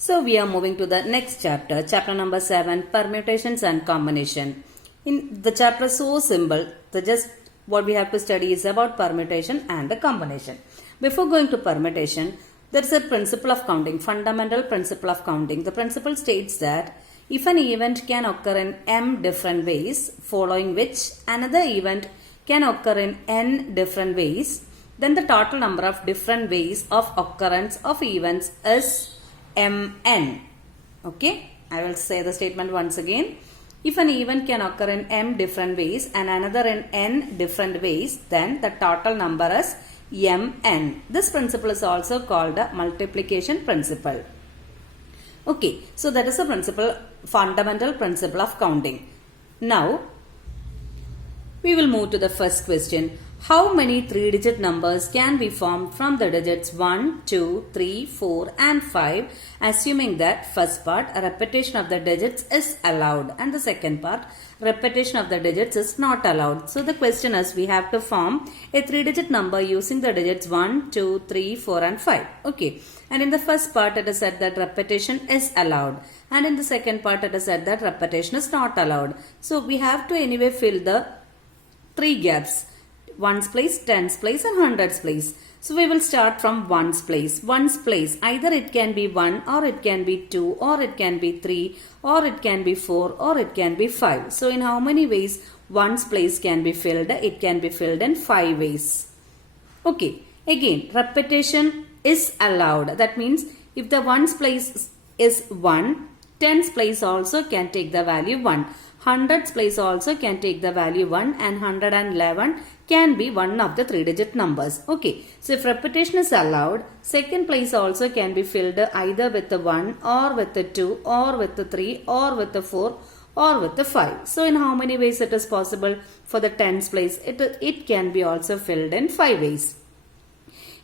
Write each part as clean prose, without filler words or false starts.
So we are moving to the next chapter, chapter number 7, Permutations and Combination. In the chapter is so simple, just what we have to study is about permutation and the combination. Before going to permutation, there is a principle of counting, fundamental principle of counting. The principle states that if an event can occur in m different ways, following which another event can occur in n different ways, then the total number of different ways of occurrence of events is mn. Okay, I will say the statement once again. If an event can occur in m different ways and another in n different ways, then the total number is mn. This principle is also called the multiplication principle. Okay, so that is a principle, fundamental principle of counting. Now, we will move to the first question. How many 3-digit numbers can be formed from the digits 1, 2, 3, 4 and 5, assuming that first part, a repetition of the digits is allowed, and the second part, repetition of the digits is not allowed. So the question is, we have to form a 3-digit number using the digits 1, 2, 3, 4 and 5. Okay, and in the first part it is said that repetition is allowed, and in the second part it is said that repetition is not allowed. So we have to anyway fill the 3 gaps. Ones place, tens place and hundreds place. So we will start from ones place. Ones place, either it can be 1 or it can be 2 or it can be 3 or it can be 4 or it can be 5. So in how many ways ones place can be filled? It can be filled in 5 ways. Okay, again repetition is allowed. That means if the ones place is 1, tens place also can take the value 1. Hundreds place also can take the value 1 and 111 can be one of the 3-digit numbers. Okay, so if repetition is allowed, second place also can be filled either with the 1 or with the 2 or with the 3 or with the 4 or with the 5. So in how many ways it is possible? For the tens place, it can be also filled in 5 ways.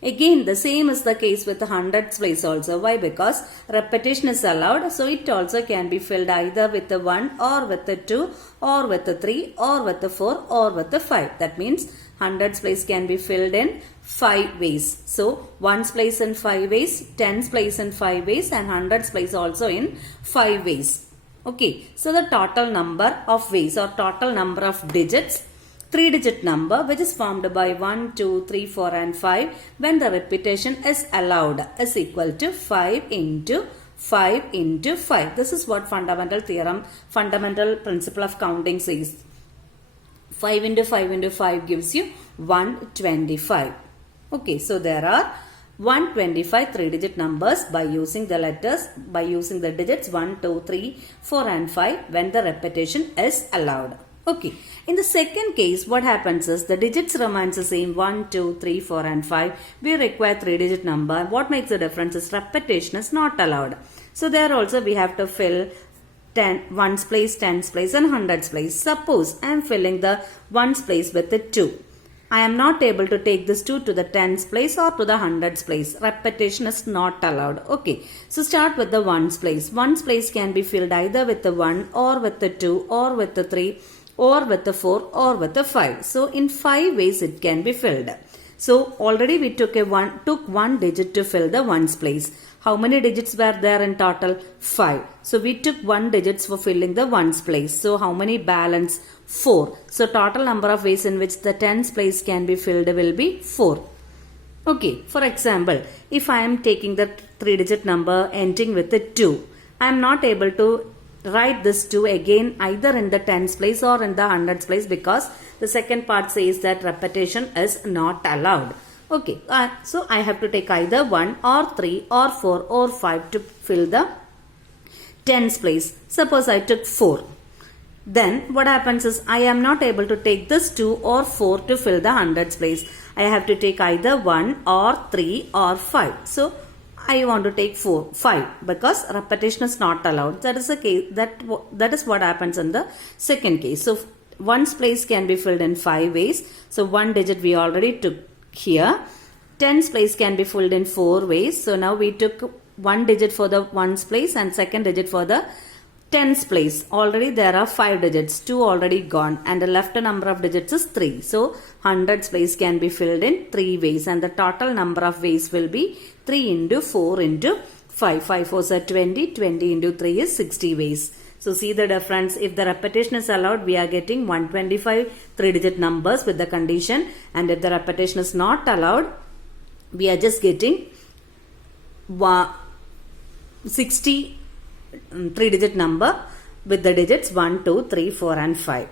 Again, the same is the case with the hundreds place also. Why? Because repetition is allowed. So it also can be filled either with the 1 or with the 2 or with the 3 or with the 4 or with the 5. That means hundreds place can be filled in 5 ways. So ones place in 5 ways, tens place in 5 ways and hundreds place also in 5 ways. Okay, so the total number of ways or total number of digits, 3-digit number which is formed by 1, 2, 3, 4 and 5 when the repetition is allowed is equal to 5 into 5 into 5. This is what fundamental theorem, fundamental principle of counting says. 5 into 5 into 5 gives you 125. Okay, so there are 125 3-digit numbers by using the letters, by using the digits 1, 2, 3, 4 and 5 when the repetition is allowed. Okay, in the second case, what happens is the digits remains the same 1, 2, 3, 4 and 5. We require 3-digit number. What makes the difference is repetition is not allowed. So there also we have to fill ones place, tens place and hundreds place. Suppose I am filling the ones place with the 2. I am not able to take this 2 to the tens place or to the hundreds place. Repetition is not allowed. Okay, so start with the ones place. Ones place can be filled either with the 1 or with the 2 or with the 3 or with the 4 or with the 5. So in 5 ways it can be filled. So already we took one digit to fill the ones place. How many digits were there in total? 5. So we took 1 digits for filling the ones place. So how many balance? 4. So total number of ways in which the tens place can be filled will be 4. Okay, for example, if I am taking the 3-digit number ending with the 2, I am not able to write this 2 again either in the tens place or in the hundreds place because the second part says that repetition is not allowed. Okay, so I have to take either 1 or 3 or 4 or 5 to fill the tens place. Suppose I took 4. Then what happens is I am not able to take this 2 or 4 to fill the hundreds place. I have to take either 1 or 3 or 5. So I want to take 5 because repetition is not allowed. That is the case. That is what happens in the second case. So ones place can be filled in 5 ways. So 1 digit we already took here. Tens place can be filled in 4 ways. So now we took 1 digit for the ones place and second digit for the tens place. Already there are 5 digits, 2 already gone and the left number of digits is 3. So hundreds place can be filled in 3 ways and the total number of ways will be 3 into 4 into 5. 5 4s are 20. 20 into 3 is 60 ways. So see the difference. If the repetition is allowed, we are getting 125 3-digit numbers with the condition. And if the repetition is not allowed, we are just getting 60 3-digit number with the digits 1, 2, 3, 4 and 5.